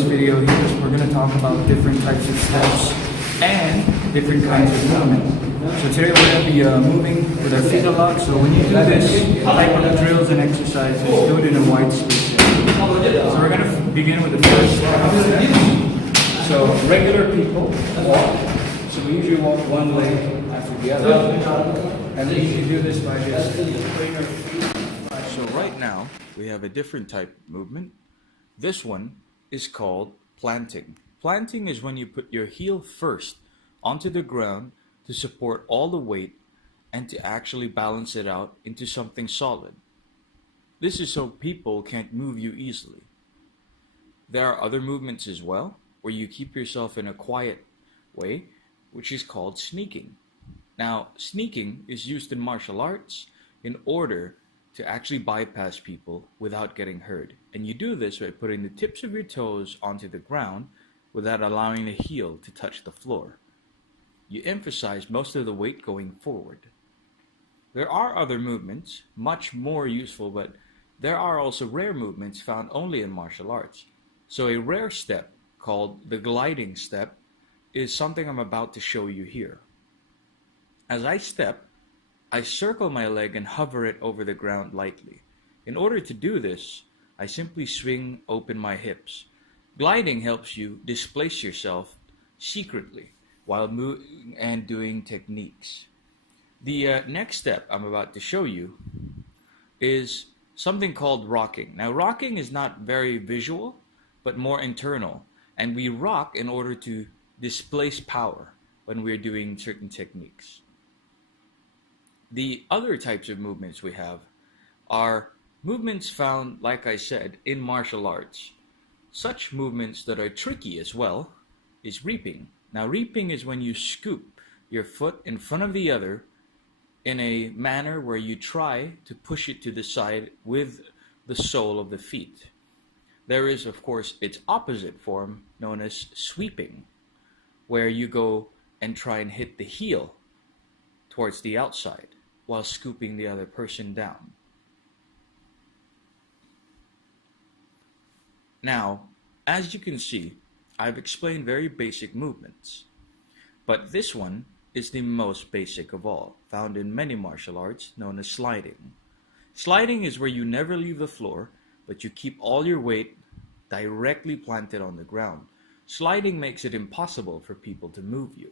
this video here, we're going to talk about different types of steps and different kinds of movement. So today we're going to be moving with our feet a lot. So when you do this type of drills and exercises, do it in a wide space. So we're going to begin with the first step. So regular people walk. So we usually walk one leg after the other. And we usually do this by just putting our feet. So right now we have a different type of movement. This one is called planting. Planting is when you put your heel first onto the ground to support all the weight and to actually balance it out into something solid. This is so people can't move you easily. There are other movements as well, where you keep yourself in a quiet way, which is called sneaking. Now, sneaking is used in martial arts in order to actually bypass people without getting hurt. And you do this by putting the tips of your toes onto the ground without allowing the heel to touch the floor. You emphasize most of the weight going forward. There are other movements, much more useful, but there are also rare movements found only in martial arts. So a rare step, called the gliding step, is something I'm about to show you here. As I step, I circle my leg and hover it over the ground lightly. In order to do this, I simply swing open my hips. Gliding helps you displace yourself secretly while moving and doing techniques. The next step I'm about to show you is something called rocking. Now, rocking is not very visual, but more internal. And we rock in order to displace power when we're doing certain techniques. The other types of movements we have are movements found, like I said, in martial arts. Such movements that are tricky as well is reaping. Now, reaping is when you scoop your foot in front of the other in a manner where you try to push it to the side with the sole of the feet. There is, of course, its opposite form known as sweeping, where you go and try and hit the heel towards the outside while scooping the other person down. Now, as you can see, I've explained very basic movements, but this one is the most basic of all, found in many martial arts, known as sliding. Sliding is where you never leave the floor, but you keep all your weight directly planted on the ground. Sliding makes it impossible for people to move you.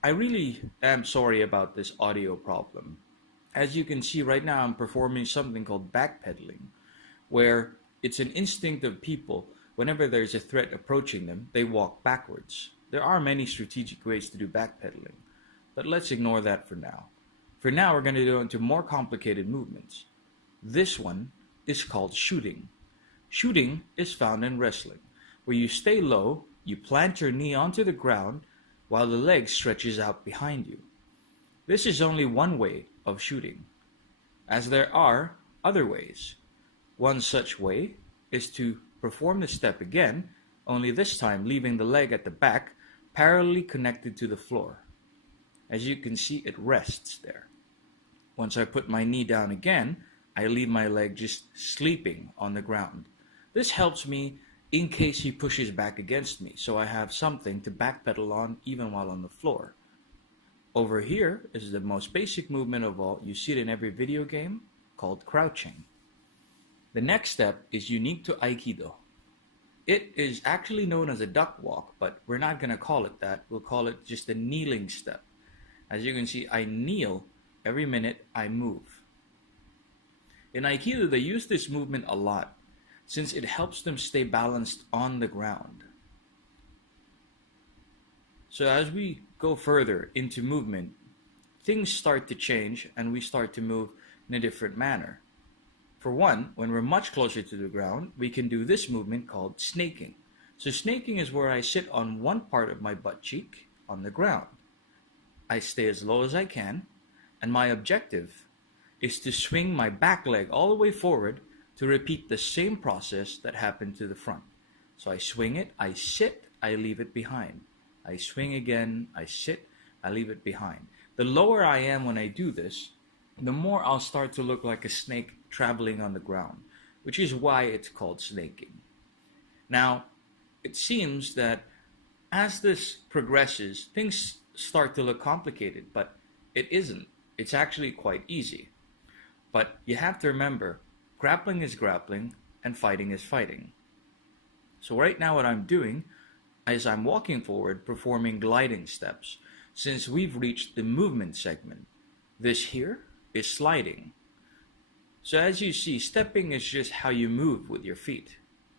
I really am sorry about this audio problem. As you can see right now, I'm performing something called backpedaling, where it's an instinct of people. Whenever there's a threat approaching them, they walk backwards. There are many strategic ways to do backpedaling, but let's ignore that for now. For now, we're going to go into more complicated movements. This one is called shooting. Shooting is found in wrestling, where you stay low, you plant your knee onto the ground, while the leg stretches out behind you. This is only one way of shooting, as there are other ways. One such way is to perform the step again, only this time leaving the leg at the back parallelly connected to the floor. As you can see, it rests there. Once I put my knee down again, I leave my leg just sleeping on the ground. This helps me in case he pushes back against me, so I have something to backpedal on even while on the floor. Over here is the most basic movement of all. You see it in every video game, called crouching. The next step is unique to Aikido. It is actually known as a duck walk, but we're not going to call it that. We'll call it just a kneeling step. As you can see, I kneel every minute I move. In Aikido, they use this movement a lot, since it helps them stay balanced on the ground. So as we go further into movement, things start to change and we start to move in a different manner. For one, when we're much closer to the ground, we can do this movement called snaking. So snaking is where I sit on one part of my butt cheek on the ground. I stay as low as I can, and my objective is to swing my back leg all the way forward to repeat the same process that happened to the front. So I swing it, I sit, I leave it behind. I swing again, I sit, I leave it behind. The lower I am when I do this, the more I'll start to look like a snake traveling on the ground, which is why it's called snaking. Now, it seems that as this progresses, things start to look complicated, but it isn't. It's actually quite easy. But you have to remember, grappling is grappling and fighting is fighting. So right now what I'm doing is I'm walking forward, performing gliding steps, since we've reached the movement segment. This here is sliding. So as you see, stepping is just how you move with your feet.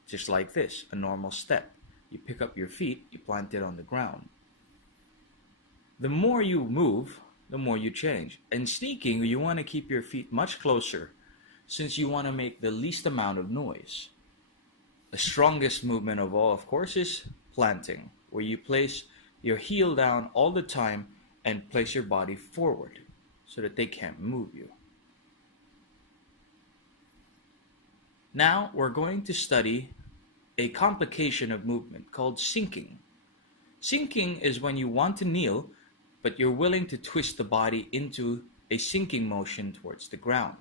Just like this, a normal step. You pick up your feet, you plant it on the ground. The more you move, the more you change. And sneaking, you want to keep your feet much closer, since you want to make the least amount of noise. The strongest movement of all, of course, is planting, where you place your heel down all the time and place your body forward so that they can't move you. Now we're going to study a complication of movement called sinking. Sinking is when you want to kneel, but you're willing to twist the body into a sinking motion towards the ground.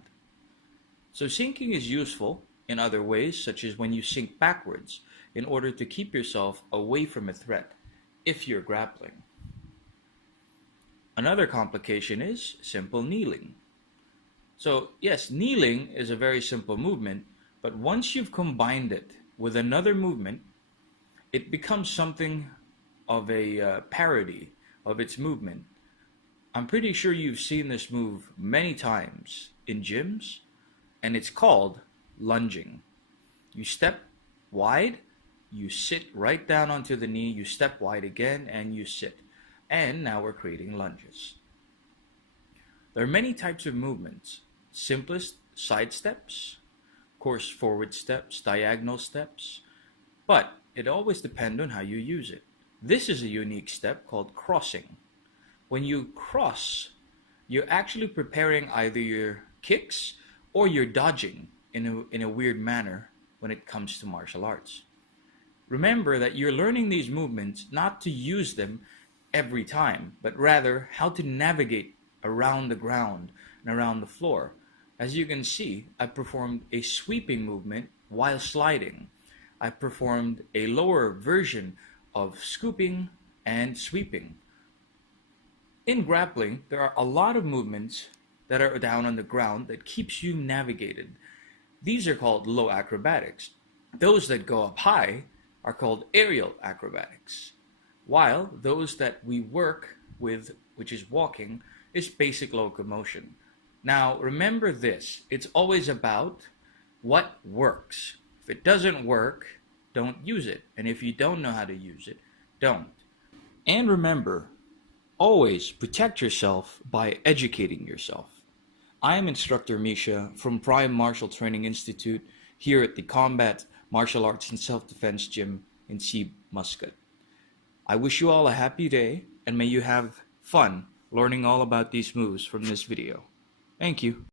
So sinking is useful in other ways, such as when you sink backwards in order to keep yourself away from a threat if you're grappling. Another complication is simple kneeling. So yes, kneeling is a very simple movement, but once you've combined it with another movement, it becomes something of a parody of its movement. I'm pretty sure you've seen this move many times in gyms, and it's called lunging. You step wide, you sit right down onto the knee, you step wide again, and you sit. And now we're creating lunges. There are many types of movements. Simplest, side steps, of course, forward steps, diagonal steps, but it always depends on how you use it. This is a unique step called crossing. When you cross, you're actually preparing either your kicks or you're dodging in a weird manner when it comes to martial arts. Remember that you're learning these movements not to use them every time, but rather how to navigate around the ground and around the floor. As you can see, I performed a sweeping movement while sliding. I performed a lower version of scooping and sweeping. In grappling, there are a lot of movements that are down on the ground that keeps you navigated. These are called low acrobatics. Those that go up high are called aerial acrobatics, while those that we work with, which is walking, is basic locomotion. Now remember this, it's always about what works. If it doesn't work, don't use it. And if you don't know how to use it, don't. And remember, always protect yourself by educating yourself. I am Instructor Misha from Prime Martial Training Institute here at the Combat Martial Arts and Self-Defense Gym in Seeb, Muscat. I wish you all a happy day, and may you have fun learning all about these moves from this video. Thank you.